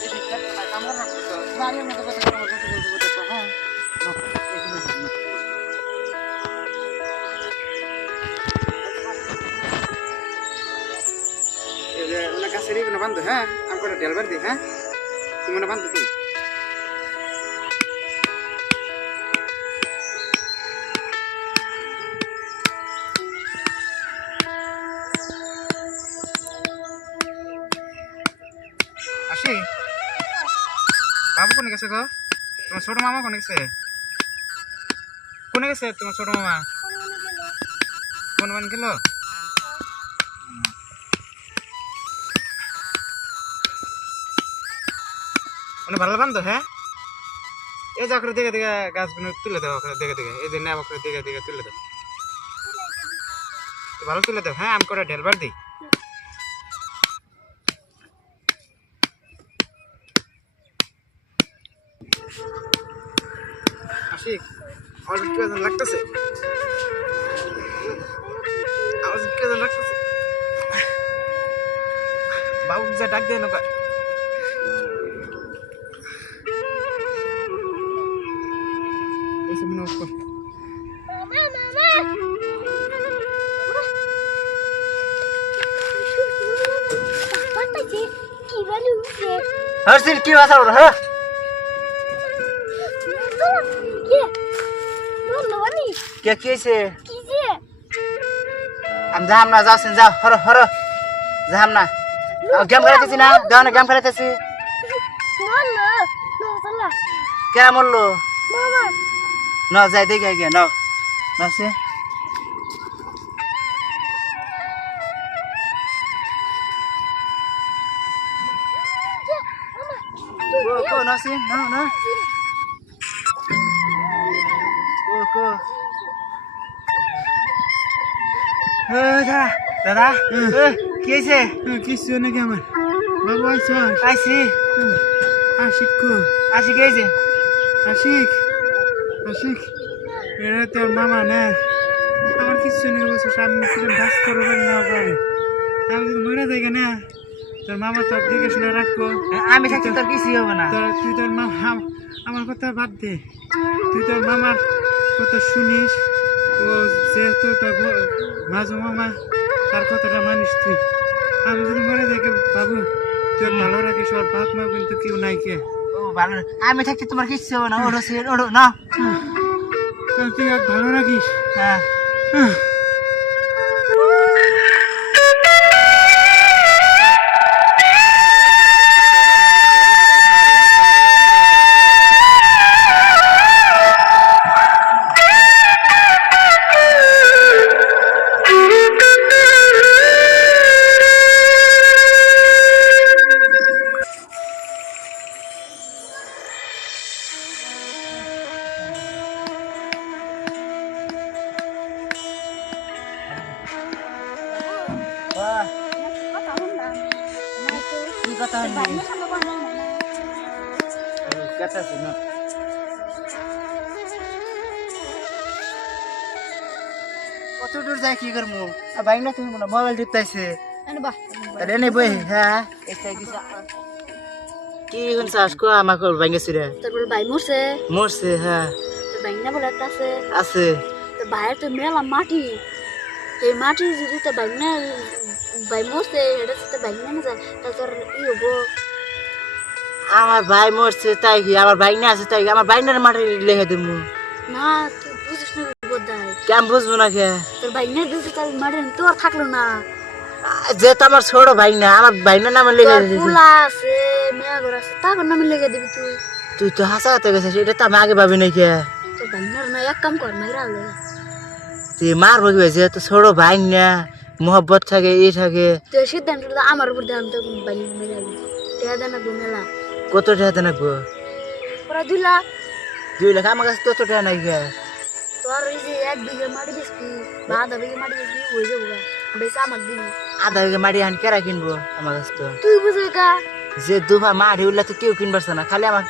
যে কেটে না না না, না। বান্ধো হ্যাঁ আমি করে ডেলবার দিই হ্যাঁ তুমি মনে বান্ধো তুমি আসি বাবু কোনে গেছে গো? তোমার ছোট মামা কোনে গেছে? কোনে গেছে তোমার ছোট মামা? কোন মান গেল? মানে ভালো বান্ধব হ্যাঁ? এই যা দেখে দেখে গাছগুলো তুলে দাও ওখানে দেখে দেখে। এই যে নেব দেখে দেখে তুলে দাও। ভালো তুলে দাও হ্যাঁ আমি করে ঢেলবার দিই আশিক আমার কি কেমন লাগতেছে? আমার কি কেমন লাগতেছে? বাবু যা ডাক দেয় নৌকা ওইসব মনে হয় কর। হর্ষিল কি ভাষা কে কি হয়েছে আমি যাহাম না যাচ্ছি যাও হর হর। যাহাম না। গেম খেলাইতেছি না যাও না গেম খেলাইতেছি। কেন মরলো? ন যাই দেখে গিয়ে ন নসে Go, go, nasi, no, no. Go, go. দাদা দাদা কি হয়েছে? কিছু নাকি আমার? বাবু আইস আইসি। আশিক কো? আসি কি আশিক? আশিক এরা তোর মামা না। আমার কিছু নেই বলছো সামনে কিছু ডাস করবেন না পারে আমি যদি মরে যাই না তোর মামা তোর দেখে শুনে রাখব। আমি থাকতে তোর কিছুই হবে না। তোর তুই তোর মামা আমার কথা বাদ দে। তুই তোর মামার কথা শুনিস। ও যেহেতু তোর মাজু মামা তার কথাটা মানিস তুই। আমি যদি মরে দেখে বাবু তোর ভালো রাখিস ওর বাপ মা কিন্তু কেউ নাই কে। আমি থাকছি তোমার কিছু হবে না ওড়ো না। তুই ভালো রাখিস? হ্যাঁ। কি কথা হইনি কথা আছে না কত দূর যাই কি করব বাইক না তুমি মনে মোবাইল টিপতাইছে তাহলে এনে বই হ্যাঁ কি কোন চাষ কো আমাকে ভাঙ্গেছি রে তারপর ভাই মরছে মরছে হ্যাঁ তোর ভাই না বলে একটা আছে আছে তোর ভাইয়ের তো মেলা মাটি এই মাটি যদি তোর ভাই না ভাই মরছে এটা যদি ভাই না যায় তা তোর ই হব। আমার ভাই মরছে তাই কি? আমার বাইক না আছে তাই কি? আমার বাইনার মাটি লেগে দিব। না তুই বুঝিস না বোধায় কেমন বুঝব না কে? তোর ভাই না দিতে তার মাটি তোর থাকল না। যেহেতু আমার ছোট ভাই না আমার ভাই না নামে তোর দিবি। পোলা আছে মেয়া ঘর আছে তারপর নামে লেগে দিবি তুই। তুই তো হাসা হাতে গেছিস এটা তো আমি আগে ভাবি নাই কে? তোর ভাই না না এক কাম কর মাইরা তুই মার বকি যেহেতু ছোট ভাই না মোহব্বত থাকে ই থাকে। তুই সিদ্ধান্ত আমার উপর দেন তো ভাই মেরা টেয়া দেন না মেলা। কত টাকা নাকবো ওরা দুই লাখ। দুই লাখ আমার কাছে তত টাকা নাই কে তোর ওই যে এক বিঘে মাটি বেচবি বা আধা বিঘে মাটি বেচবি হয়ে যাব গা বেচে আমার দিবি। আধা বিঘা মাটি আন কেরা কিনবো আমার কাছে তো? তুই বুঝবি কা যে দুভা মাটি উঠলে তো কেউ কিনবারছে না খালি আমার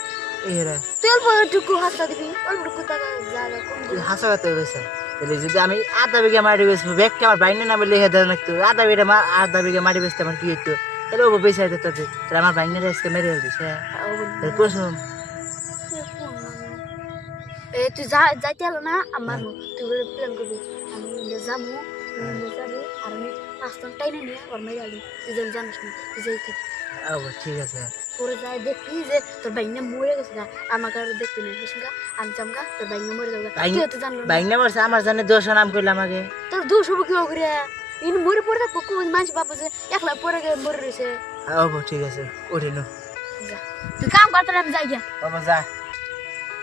এই রে। তুই অল্প টুকু হাসটা দিবি অল্প টুকু টাকা হাসা হাতে গেছে তাহলে যদি আমি আধা বিঘা মাটি বেচবো ব্যাগকে আমার বাইনের নামে লিখে দেওয়া লাগতো আধা বিঘা আধা বিঘা মাটি বেচতে আমার কি হতো তাহলে ও বেশি হইতো তাতে তাহলে আমার বাইনের আজকে মেরে ফেলবিস হ্যাঁ? কোন তুই যা যাইতে হলো না আমার তুই বলে প্ল্যান করবি। আমি যাব যাবি আর আমি পাঁচটা টাইনে নিয়ে ওর মেয়ে আলি তুই জানিস না তুই যাই থেকে। ও ঠিক আছে। পরে যাই দেখবি যে তোর বাইনে মরে গেছে গা আমাকে আর দেখতে নেই বুঝলি গা? আমি যামগা তোর বাইনে মরে যাব তুই তো জানলো না। বাইনে বলছে আমার জানে দোষ নাম করলে আমাকে। তোর দোষ হব কি করে? ইন মরে পড়ে থাকব কোন মানুষ বাবা যে একলা পরে গিয়ে মরে রয়েছে? ও ঠিক আছে উঠে নো। যা। তুই কাম করতে আমি যাই গিয়া। বাবা যা।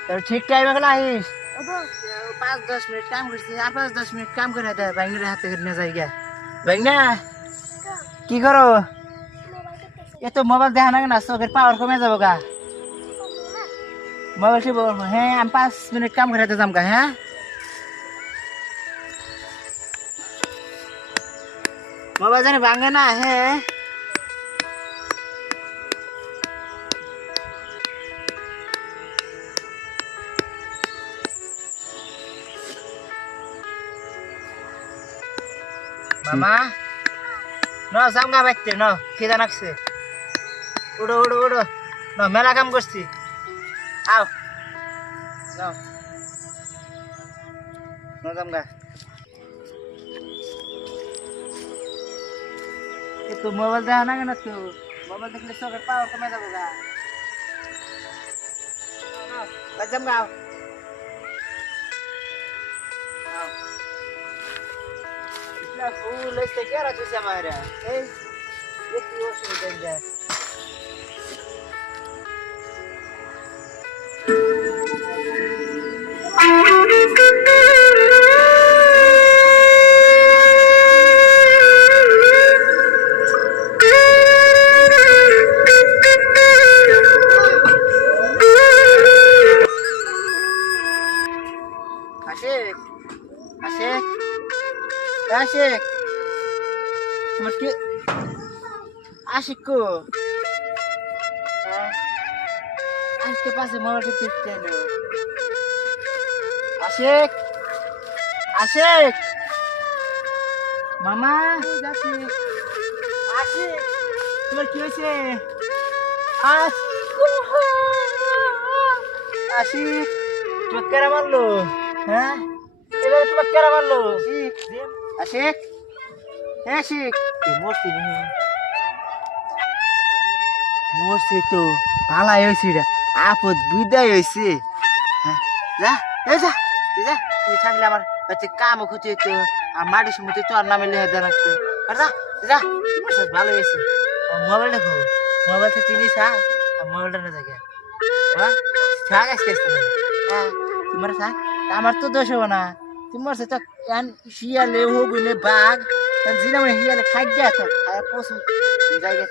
তাহলে ঠিক টাইমে গেলে আহিস? ওবো পাঁচ দশ মিনিট কাম করছি আর পাঁচ দশ মিনিট কাম করে দেয় বাইনের হাতে করে নিয়ে যাই গা বাইনা কি করো? এত মোবাইল দেখা না না, চোখের পাওয়ার কমে যাব গা। মোবাইল টিপ হ্যাঁ আমি পাঁচ মিনিট কাম করে যাম গা হ্যাঁ মোবাইল জানি ভাঙে না হ্যাঁ মামা, ন, যাম গা বাইতে ন, খিদা নাকছে উড়ো উড়ো উড়ো। ন মেলা কাম করছি। আও। যাও। ন যাম গা। এ তো মোবাইল দেখা না কেন তো মোবাইল দেখলে চোখের পাওয়ার কমে যাব গা। নাও, বাদ যাম গা আও। আও। না ফুল এসে কে রাখছিস আমার। এই একটু অসুবিধা যায় আশিক আশিক আশিক তোমার আজকে পাশে মোবাইল টিপতে কেন আশিক আশিক। মামা, আশিক, তোমার কি হয়েছে? আশিক, তোমার কেরা মারলো? হ্যাঁ? এবার তোমার কেরা মারলো? আশিক হ্যাঁ আশিক। মরছি মরছি তো, পালাই হয়েছে রে। আপদ বিদায় হয়েছে হ্যাঁ, তুই থাকলে আমার হচ্ছে কামও ক্ষতি হইতো আর মাটির সময় তুই তোর নামে লেখা দেওয়া লাগতো। আর যা যা ভালো হয়েছে। মোবাইল দেখো মোবাইল তো চিনিস হ্যাঁ? আর মোবাইলটা না হ্যাঁ? থাক হ্যাঁ তোমার থাক। আমার তো দোষ হব না। তোমার সাথে শিয়ালে বাঘ জিনা মানে খাই তো খায় পশু জায়গা